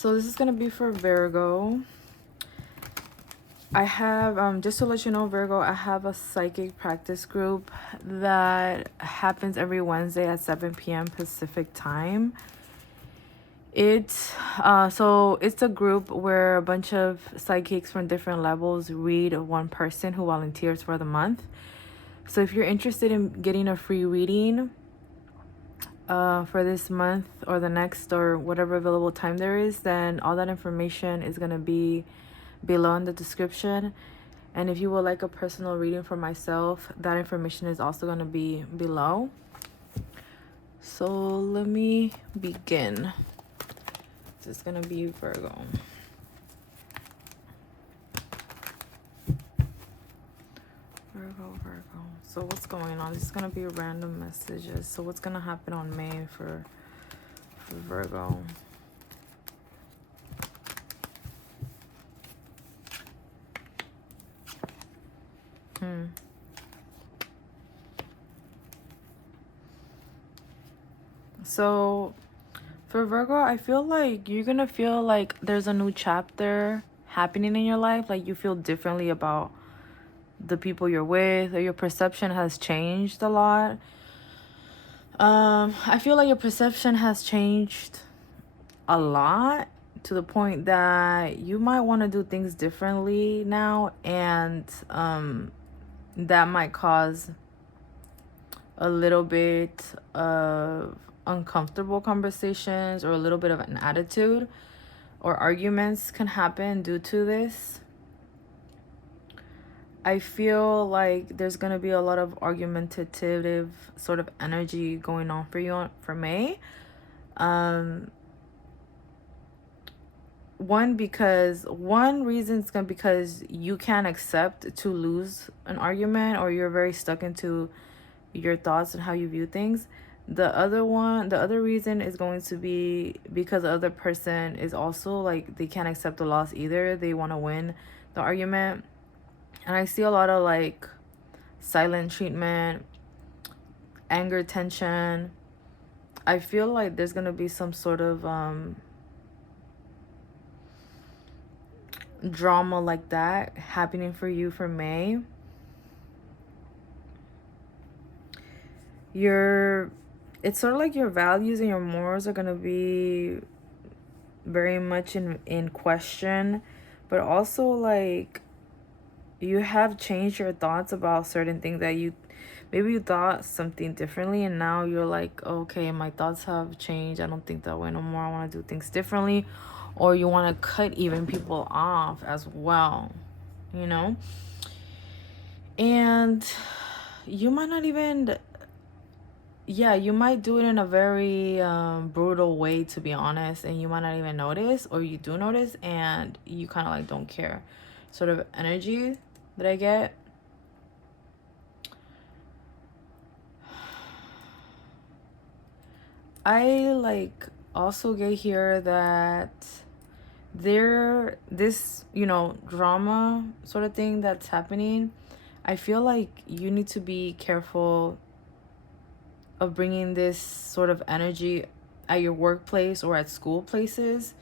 So this is going to be for Virgo. I have, just to let you know, Virgo, I have a psychic practice group that happens every Wednesday at 7 p.m. Pacific time. It's it's a group where a bunch of psychics from different levels read one person who volunteers for the month. So if you're interested in getting a free reading for this month or the next or whatever available time there is, then all that information is going to be below in the description. And if you would like a personal reading for myself, that information is also going to be below. So let me begin. This is going to be Virgo. Virgo. So what's going on? This is going to be random messages. So what's going to happen on May for Virgo? So for Virgo, I feel like you're gonna feel like there's a new chapter happening in your life. Like you feel differently about the people you're with, or your perception has changed a lot. I feel like your perception has changed a lot to the point that you might want to do things differently now, and that might cause a little bit of uncomfortable conversations or a little bit of an attitude, or arguments can happen due to this. I feel like there's going to be a lot of argumentative sort of energy going on for you for May. One reason is because you can't accept to lose an argument, or you're very stuck into your thoughts and how you view things. The other reason is going to be because the other person is also like, they can't accept the loss either. They want to win the argument. And I see a lot of like silent treatment, anger, tension. I feel like there's going to be some sort of drama like that happening for you for May. It's sort of like your values and your morals are going to be very much in question, but also like you have changed your thoughts about certain things that maybe you thought something differently, and now you're like, okay, my thoughts have changed. I don't think that way no more. I want to do things differently. Or you want to cut even people off as well, you know? And you might not even, you might do it in a very brutal way, to be honest, and you might not even notice, or you do notice and you kind of like don't care sort of energy that I get. I like also get here that this drama sort of thing that's happening. I feel like you need to be careful of bringing this sort of energy at your workplace or at school places.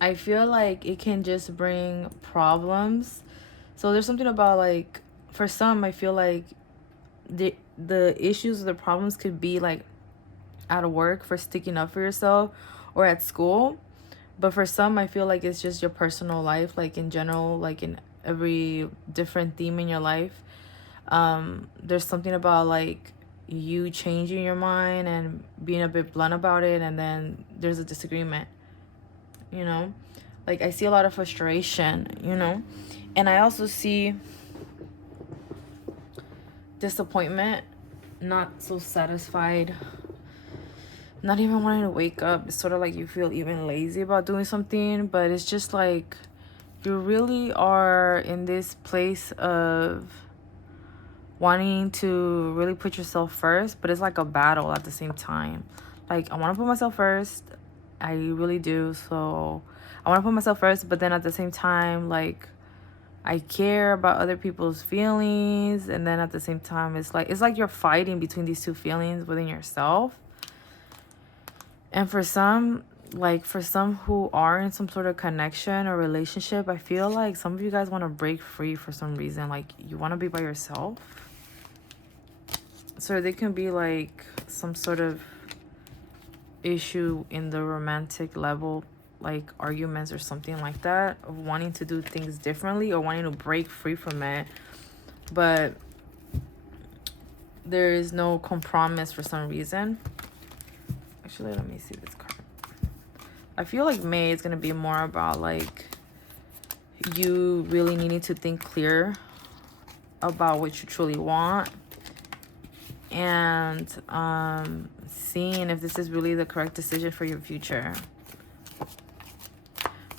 I feel like it can just bring problems. So there's something about like, for some, I feel like the issues or the problems could be like at work for sticking up for yourself, or at school. But for some, I feel like it's just your personal life, like in general, like in every different theme in your life. There's something about like you changing your mind and being a bit blunt about it, and then there's a disagreement, like I see a lot of frustration, and I also see disappointment, not so satisfied, not even wanting to wake up. It's sort of like you feel even lazy about doing something, but it's just like you really are in this place of wanting to really put yourself first, but it's like a battle at the same time. Like, I want to put myself first. I really do. So I want to put myself first, but then at the same time, like, I care about other people's feelings. And then at the same time, it's like you're fighting between these two feelings within yourself. And for some, like for some who are in some sort of connection or relationship, I feel like some of you guys want to break free for some reason. Like you want to be by yourself. So there can be like some sort of issue in the romantic level, like arguments or something like that, of wanting to do things differently or wanting to break free from it. But there is no compromise for some reason. Actually, let me see this card. I feel like May is going to be more about like you really needing to think clear about what you truly want, and seeing if this is really the correct decision for your future.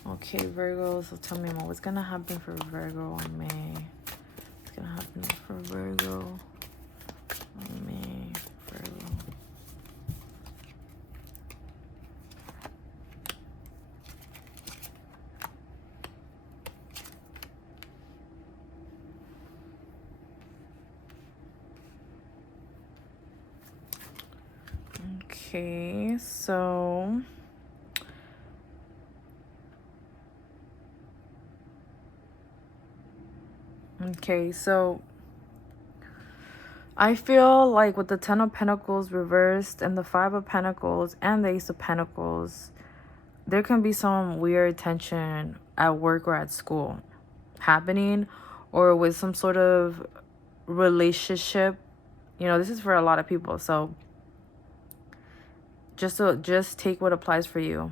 Okay, Virgo, so tell me more. What's going to happen for Virgo on May? What's going to happen for Virgo on May? Virgo. Okay, so I feel like with the 10 of Pentacles reversed and the 5 of Pentacles and the Ace of Pentacles, there can be some weird tension at work or at school happening, or with some sort of relationship. You know, this is for a lot of people, so just take what applies for you.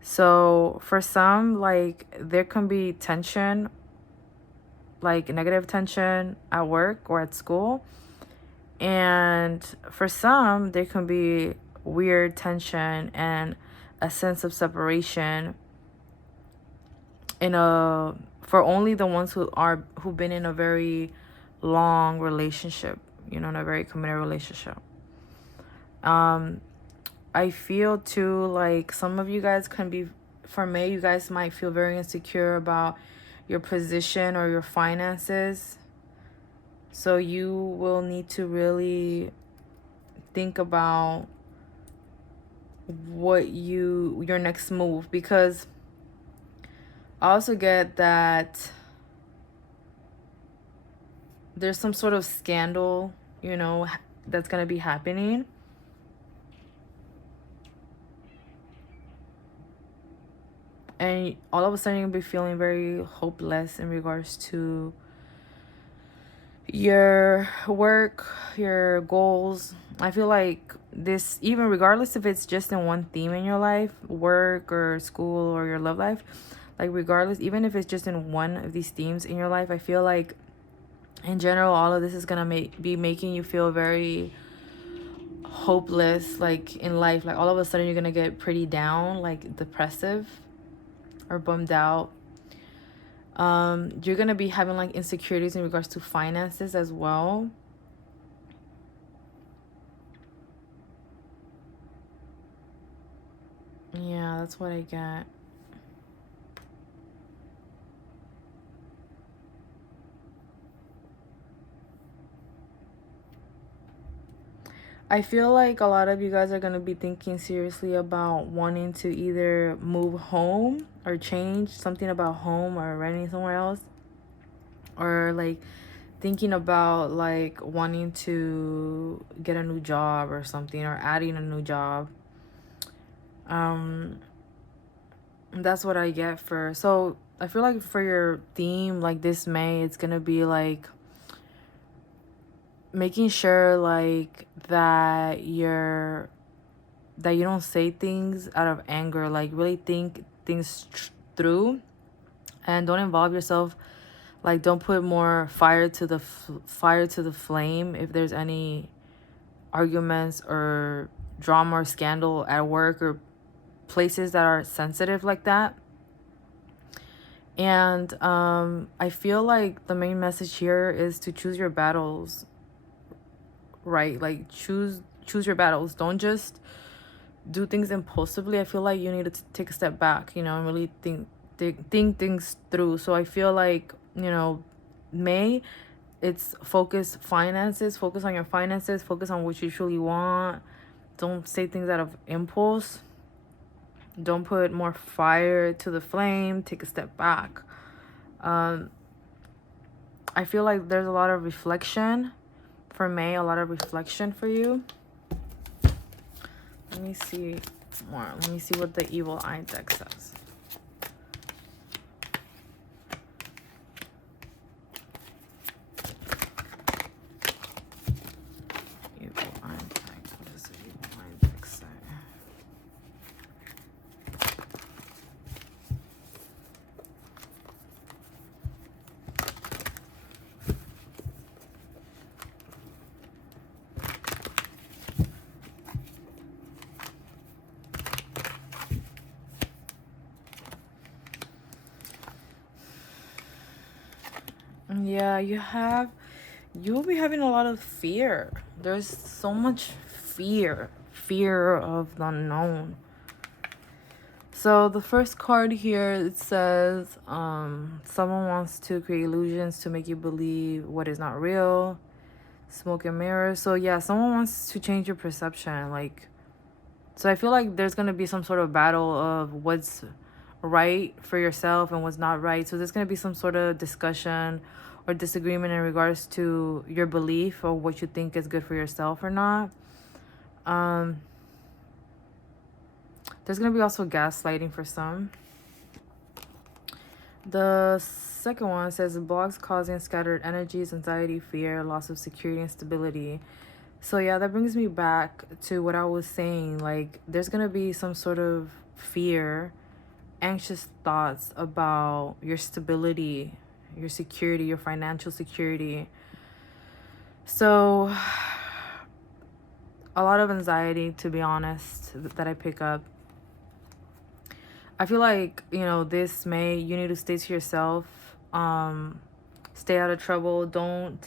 So for some, like there can be tension, like negative tension at work or at school. And for some, there can be weird tension and a sense of separation for only the ones who've been in a very long relationship, you know, in a very committed relationship. I feel too like some of you guys can be, for May, you guys might feel very insecure about your position or your finances. So you will need to really think about what your next move, because I also get that there's some sort of scandal, you know, that's going to be happening. And all of a sudden you'll be feeling very hopeless in regards to your work, your goals. I feel like this, even regardless if it's just in one theme in your life, work or school or your love life, like regardless, even if it's just in one of these themes in your life, I feel like in general all of this is gonna be making you feel very hopeless, like in life. Like all of a sudden you're gonna get pretty down, like depressive or bummed out. You're gonna be having like insecurities in regards to finances as well. Yeah, that's what I get. I feel like a lot of you guys are going to be thinking seriously about wanting to either move home or change something about home or renting somewhere else, or like thinking about like wanting to get a new job or something, or adding a new job. That's what I get for, so I feel like for your theme, like this May, it's going to be like making sure like that you don't say things out of anger. Like really think things through, and don't involve yourself. Like don't put more fire to the flame if there's any arguments or drama or scandal at work or places that are sensitive like that. And I feel like the main message here is to choose your battles, right? Like choose your battles. Don't just do things impulsively. I feel like you need to take a step back, you know, and really think things through. So I feel like, you know, May, it's focus on your finances, focus on what you truly want. Don't say things out of impulse. Don't put more fire to the flame. Take a step back. I feel like there's a lot of reflection for May, a lot of reflection for you. Let me see more. Let me see what the Evil Eye deck says. Evil Eye deck. What does the Evil Eye deck say? Yeah, you'll be having a lot of fear. There's so much fear of the unknown. So the first card here, it says someone wants to create illusions to make you believe what is not real. Smoke and mirrors. So yeah, someone wants to change your perception. Like, so I feel like there's gonna be some sort of battle of what's right for yourself and what's not right. So there's gonna be some sort of discussion or disagreement in regards to your belief or what you think is good for yourself or not. There's gonna be also gaslighting for some. The second one says blocks causing scattered energies, anxiety, fear, loss of security, and stability. So yeah, that brings me back to what I was saying. Like, there's gonna be some sort of fear, anxious thoughts about your stability, your security, your financial security. So a lot of anxiety, to be honest, that I pick up. I feel like, you know, this May, you need to stay to yourself. Stay out of trouble. Don't,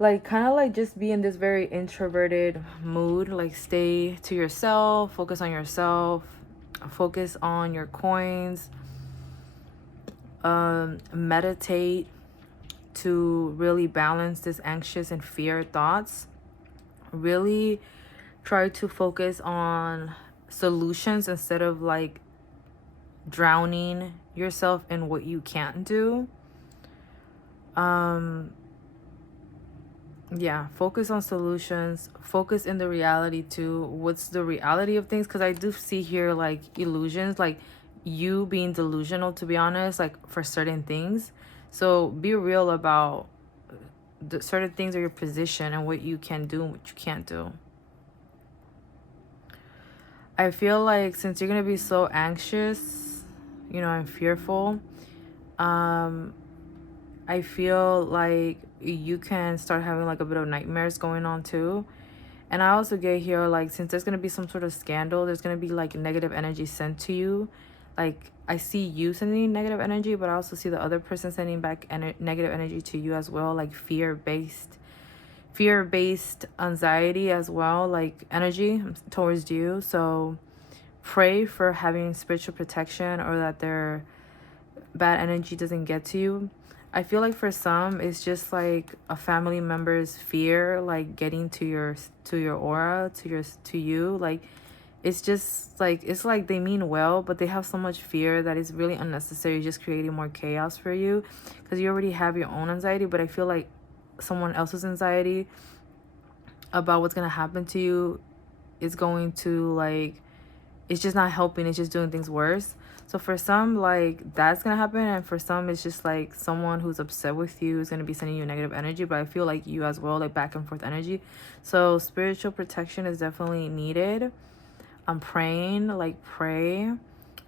like, kind of like just be in this very introverted mood. Like, stay to yourself. Focus on yourself. Focus on your coins. Meditate to really balance this anxious and fear thoughts. Really try to focus on solutions instead of like drowning yourself in what you can't do. Yeah, focus on solutions. Focus in the reality too. What's the reality of things? Because I do see here like illusions, like you being delusional, to be honest, like for certain things. So be real about the certain things or your position and what you can do and what you can't do. I feel like since you're gonna be so anxious, you know, and fearful, I feel like you can start having like a bit of nightmares going on too. And I also get here, like, since there's gonna be some sort of scandal, there's gonna be like negative energy sent to you. Like, I see you sending negative energy, but I also see the other person sending back negative energy to you as well, like fear-based anxiety as well, like energy towards you. So pray for having spiritual protection, or that their bad energy doesn't get to you. I feel like for some it's just like a family member's fear, like getting to your aura, to you. Like, it's just like, it's like they mean well, but they have so much fear that it's really unnecessary, just creating more chaos for you, because you already have your own anxiety. But I feel like someone else's anxiety about what's gonna happen to you is going to, like, it's just not helping, it's just doing things worse. So for some, like, that's gonna happen, and for some it's just like someone who's upset with you is gonna be sending you negative energy. But I feel like you as well, like back and forth energy. So spiritual protection is definitely needed. I'm praying, like, pray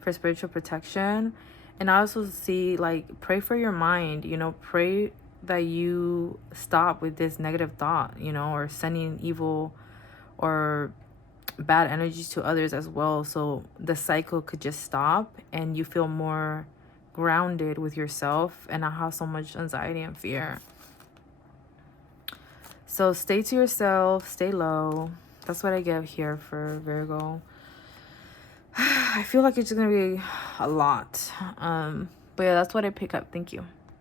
for spiritual protection. And I also see, like, pray for your mind, you know, pray that you stop with this negative thought, you know, or sending evil or bad energies to others as well, so the cycle could just stop and you feel more grounded with yourself and not have so much anxiety and fear. So stay to yourself, stay low. That's what I get here for Virgo. I feel like it's just gonna be a lot, but yeah, that's what I pick up. Thank you.